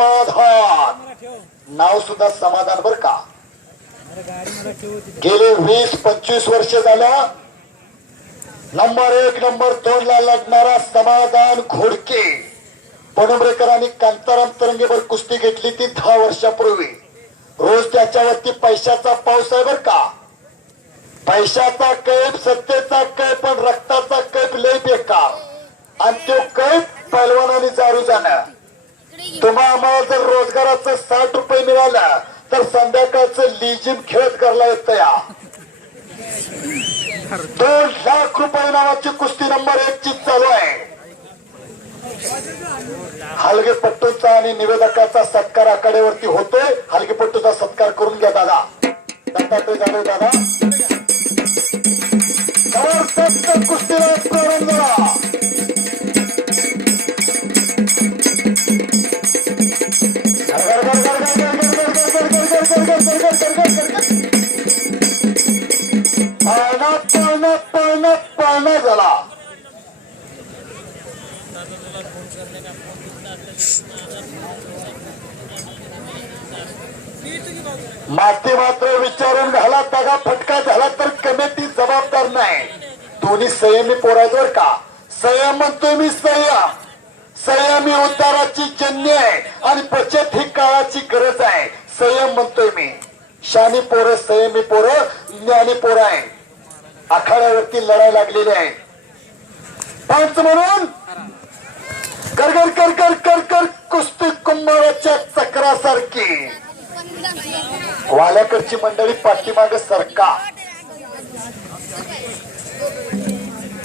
समाधान नाव सुद्धा समाधान बर का. गेले 20-25 वर्ष झालं नंबर 1 नंबर 2 ला लढणारा समाधान घोडके पणुमरेकरांनी कांताराम तरंगेवर कुस्ती घेतली ती 10 वर्षापूर्वी. रोज त्याच्यावरती पैशाचा पाऊस आहे बर का. पैशाचा कैप, सत्तेचा कैप, पण रक्ताचा कैप लय बेकार. आणि तो कैप पैलवानाने जारू जाणं. तुम्हाला जर रोजगाराचं 60 रुपये मिळालं तर संध्याकाळचं लिजिम खेळत करला येतं या. 2 लाख रुपये नावाची कुस्ती नंबर 1 ची चालू आहे. हलगेपट्टूचा आणि निवेदकाचा सत्कार आखाड्यावरती होतोय. हलगेपट्टूचा सत्कार करून घ्या दादा. दत्तात्रय जाधव दादा जबरदस्त कुस्तीला प्रारंभ झाला. पाळणा झाला. माती मात्र विचारून घाला. दगा फटका झाला तर कमिटी जबाबदार नाही. दोन्ही संयमी पोरायवर का. संयम म्हणतोय मी. संयमी उद्धाराची जन्य आहे आणि बचत ही काळाची गरज आहे. संयम म्हणतोय मी. शानी पोरं, संयमी पोरं, ज्ञानी पोरं आहे. आखाड्यावरती लढाई लागलेली आहे. पंच म्हणून कर कर कर कर कर कर कुस्ती कुंभाराच्या चक्रासारखी वाल्याकडची मंडळी पाठीमागे सरका.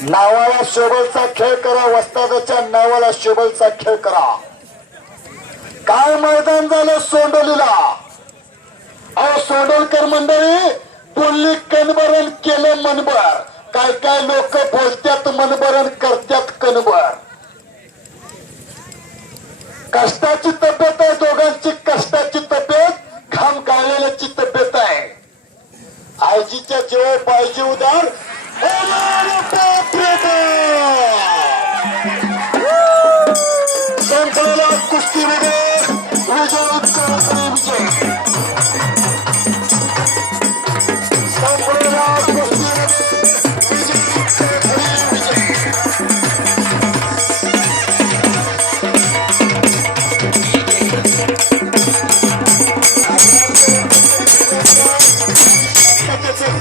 नावाला शोभलचा खेळ करा. वस्तादाच्या नावाला शोभलचा खेळ करा. काय मैदान झालं सोंडोलीला. अहो सोंडोलकर मंडळी बोलली कणभरण केलं मनभर. काय काय लोक बोलत्यात मनभरण करत्यात कणभर. कष्टाची तब्येत आहे दोघांची. कष्टाची तब्येत, घाम गाळलेल्याची तब्येत आहे. आईजीच्या जेव्हा पाहिजे उदार.